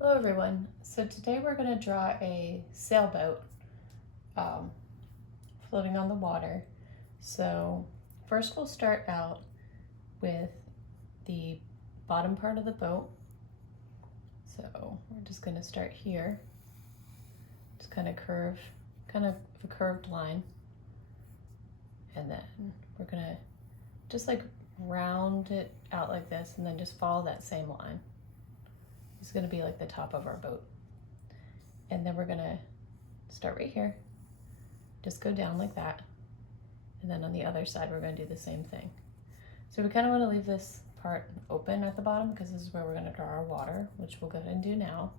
Hello everyone. So today we're going to draw a sailboat um, floating on the water. So first we'll start out with the bottom part of the boat. So we're just going to start here. Just kind of a curved line. And then we're going to just like round it out like this and then just follow that same line. It's going to be like the top of our boat. And then we're going to start right here. Just go down like that. And then on the other side, we're going to do the same thing. So we kind of want to leave this part open at the bottom because this is where we're going to draw our water, which we'll go ahead and do now.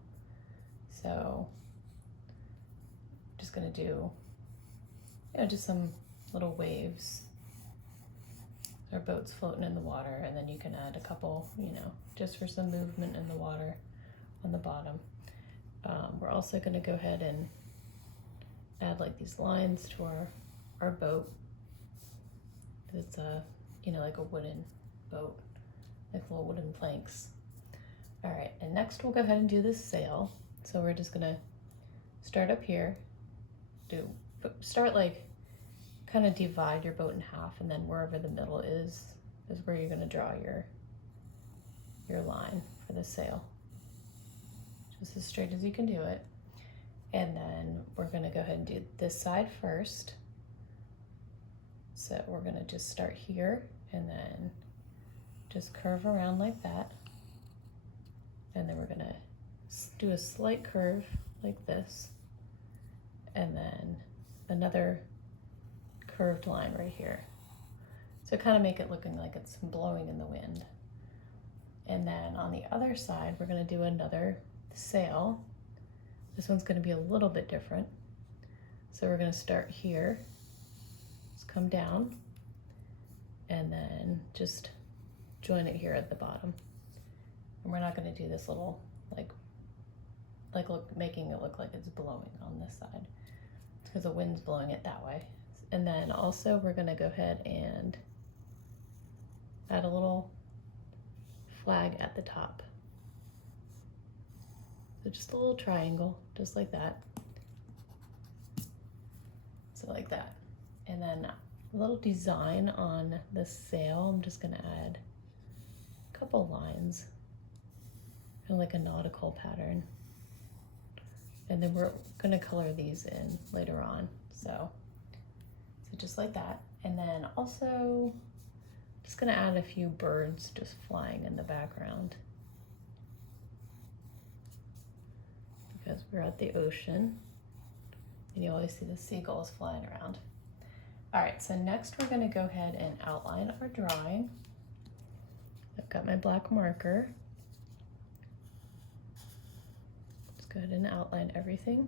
So just going to do, just some little waves. Our boat's floating in the water, and then you can add a couple, just for some movement in the water on the bottom. We're also going to go ahead and add like these lines to our boat. It's like a wooden boat, like little wooden planks. All right, and next we'll go ahead and do this sail. So we're just gonna start up here, start like kind of divide your boat in half, and then wherever the middle is where you're gonna draw your line for the sail. Just as straight as you can do it. And then we're gonna go ahead and do this side first. So we're gonna just start here and then just curve around like that. And then we're gonna do a slight curve like this. And then another curved line right here. So kind of make it looking like it's blowing in the wind. And then on the other side, we're gonna do another sail. This one's gonna be a little bit different. So we're gonna start here, just come down, and then just join it here at the bottom. And we're not gonna do this little, making it look like it's blowing on this side. It's because the wind's blowing it that way. And then also we're gonna go ahead and add a little flag at the top. So just a little triangle, just like that. So like that. And then a little design on the sail. I'm just gonna add a couple lines, kind of like a nautical pattern. And then we're gonna color these in later on. So just like that. And then also just gonna add a few birds just flying in the background, because we're at the ocean and you always see the seagulls flying around. All right, so next we're gonna go ahead and outline our drawing. I've got my black marker. Let's go ahead and outline everything.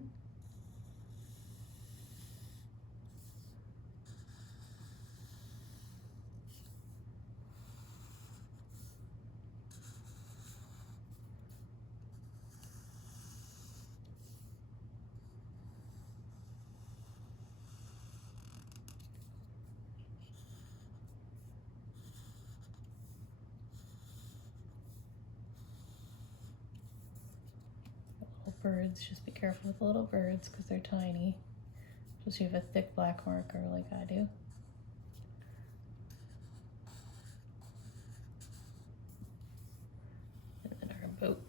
Birds, just be careful with the little birds because they're tiny. Just you have a thick black marker like I do. And then our boat.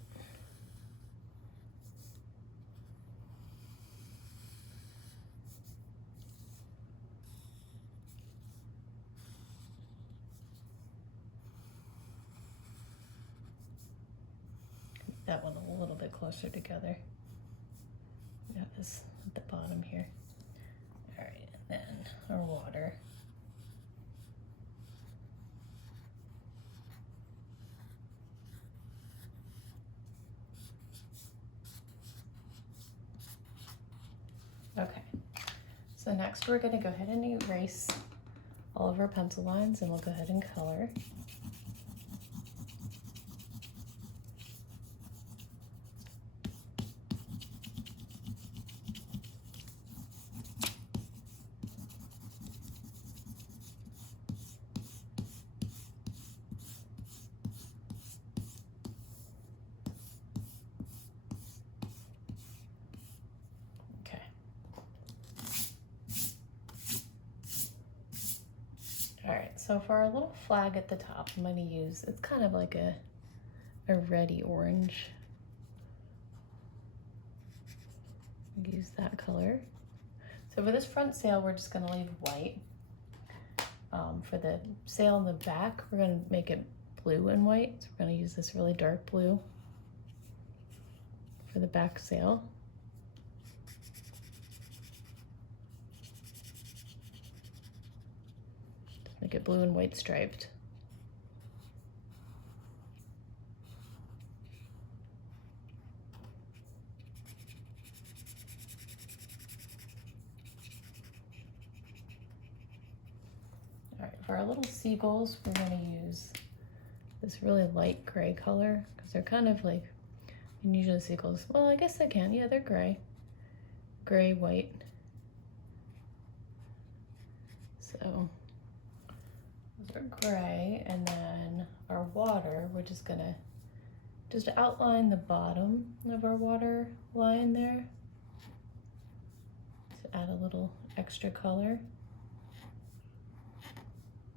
That one a little bit closer together. We got this at the bottom here. All right, and then our water. Okay, so next we're gonna go ahead and erase all of our pencil lines, and we'll go ahead and color. So for our little flag at the top, I'm going to use, it's kind of like a reddy orange. Use that color. So for this front sail, we're just going to leave white. For the sail in the back, we're going to make it blue and white. So we're going to use this really dark blue for the back sail. Just make it blue and white striped. All right, for our little seagulls, we're going to use this really light gray color because they're kind of like, and usually seagulls, well, I guess they can, yeah, they're gray, white. So those are gray, and then our water, we're just gonna outline the bottom of our water line there to add a little extra color.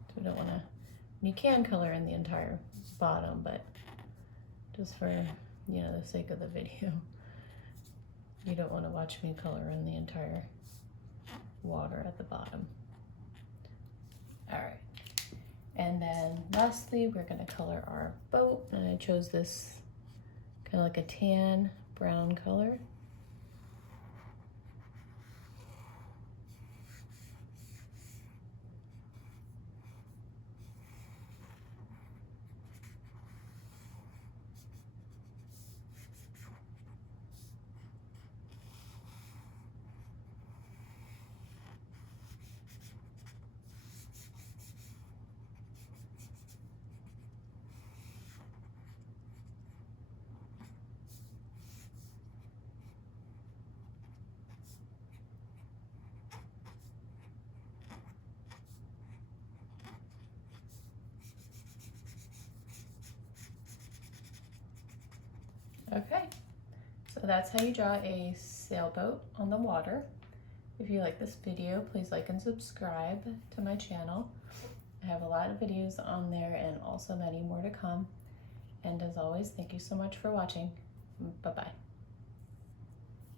So we don't want to, you can color in the entire bottom, but just for, you know, the sake of the video, you don't want to watch me color in the entire water at the bottom. All right, and then lastly, we're going to color our boat, and I chose this kind of like a tan brown color. Okay, so that's how you draw a sailboat on the water. If you like this video, please like and subscribe to my channel. I have a lot of videos on there and also many more to come. And as always, thank you so much for watching. Bye-bye.